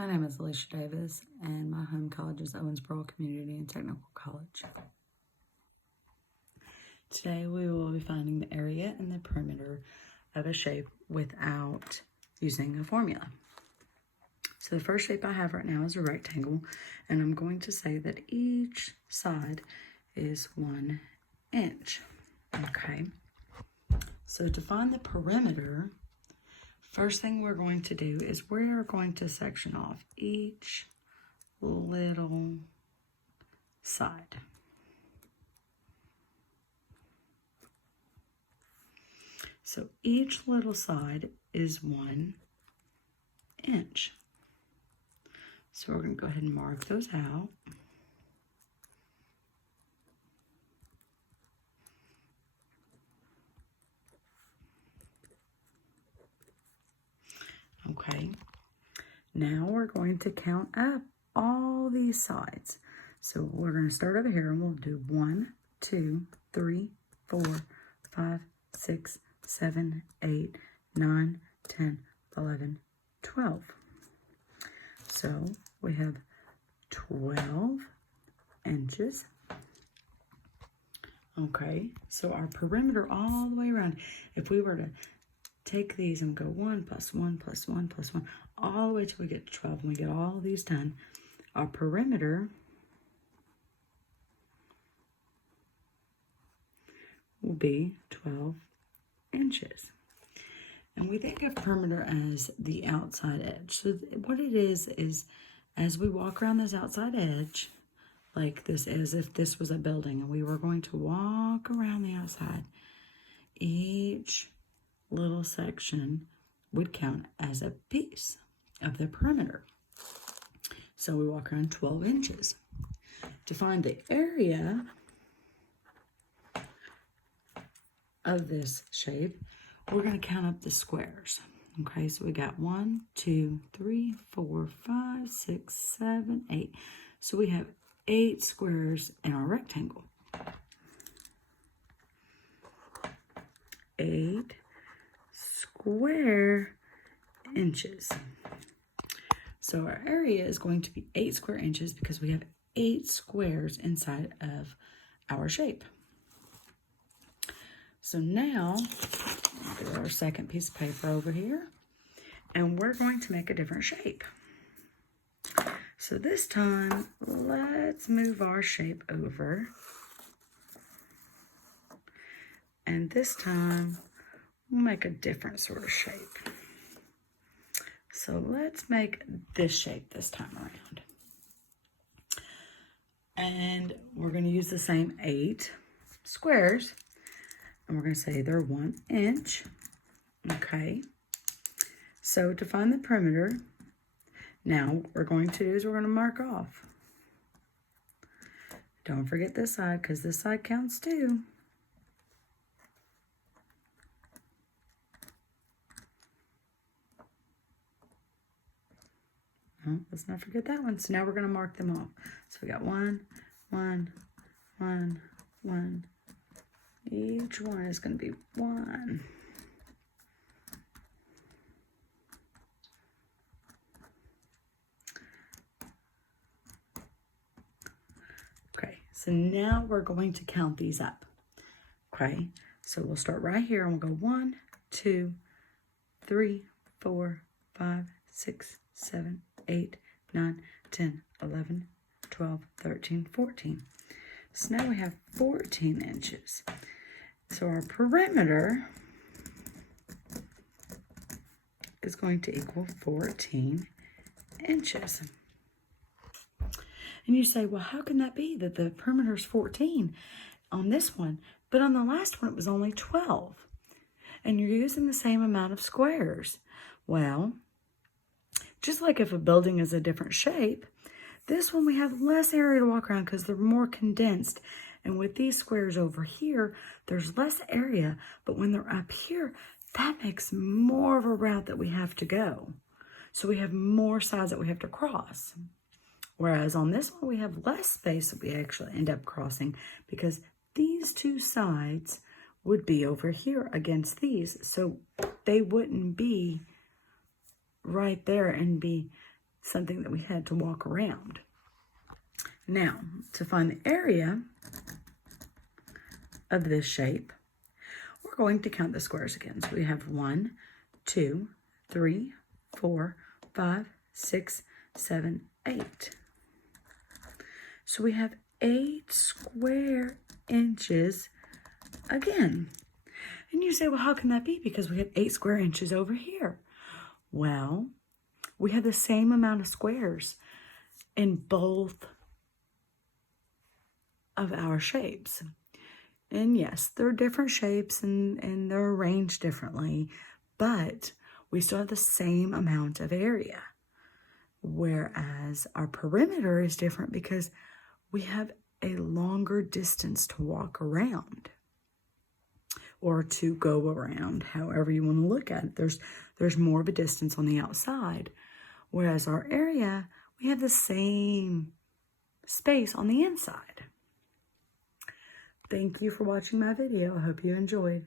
My name is Alicia Davis, and my home college is Owensboro Community and Technical College. Today we will be finding the area and the perimeter of a shape without using a formula. So the first shape I have right now is a rectangle, and I'm going to say that each side is 1 inch. Okay, so to find the perimeter, first thing we're going to do is we're going to section off each little side. So each little side is 1 inch. So we're going to go ahead and mark those out. Okay, now we're going to count up all these sides. So we're going to start over here and we'll do 1, 2, 3, 4, 5, 6, 7, 8, 9, 10, 11, 12. So we have 12 inches. Okay, so our perimeter all the way around, if we were to take these and go 1 plus 1 plus 1 plus 1, all the way till we get to 12, and we get all these done, our perimeter will be 12 inches. And we think of perimeter as the outside edge. So what it is as we walk around this outside edge, like this, as if this was a building and we were going to walk around the outside, each little section would count as a piece of the perimeter. So we walk around 12 inches. To find the area of this shape, we're going to count up the squares. Okay, so we got 1, 2, 3, 4, 5, 6, 7, 8. So we have 8 squares in our rectangle. 8 square inches. So our area is going to be 8 square inches because we have 8 squares inside of our shape. So now, we'll do our second piece of paper over here, and we're going to make a different shape. So this time, let's move our shape over. And this time, we'll make a different sort of shape. So let's make this shape this time around. And we're going to use the same 8 squares. And we're going to say they're 1 inch. Okay. So to find the perimeter, now what we're going to do is we're going to mark off. Don't forget this side because this side counts too. Oh, let's not forget that one. So now we're going to mark them off. So we got 1, 1, 1, 1. Each one is going to be 1. Okay, so now we're going to count these up. Okay, so we'll start right here and we'll go 1, 2, 3, 4, 5, 6, 7, 8, 9, 10, 11, 12, 13, 14. So now we have 14 inches. So our perimeter is going to equal 14 inches. And you say, well, how can that be that the perimeter is 14 on this one, but on the last one it was only 12? And you're using the same amount of squares. Well, just like if a building is a different shape, this one we have less area to walk around because they're more condensed. And with these squares over here, there's less area, but when they're up here, that makes more of a route that we have to go. So we have more sides that we have to cross. Whereas on this one, we have less space that we actually end up crossing because these two sides would be over here against these. So they wouldn't be right there and be something that we had to walk around. Now, to find the area of this shape, we're going to count the squares again. So we have 1, 2, 3, 4, 5, 6, 7, 8. So we have 8 square inches again. And you say, well, how can that be? Because we have 8 square inches over here. Well, we have the same amount of squares in both of our shapes. And yes, they're different shapes and they're arranged differently, but we still have the same amount of area. Whereas our perimeter is different because we have a longer distance to walk around or to go around, however you want to look at it. There's more of a distance on the outside. Whereas our area, we have the same space on the inside. Thank you for watching my video. I hope you enjoyed.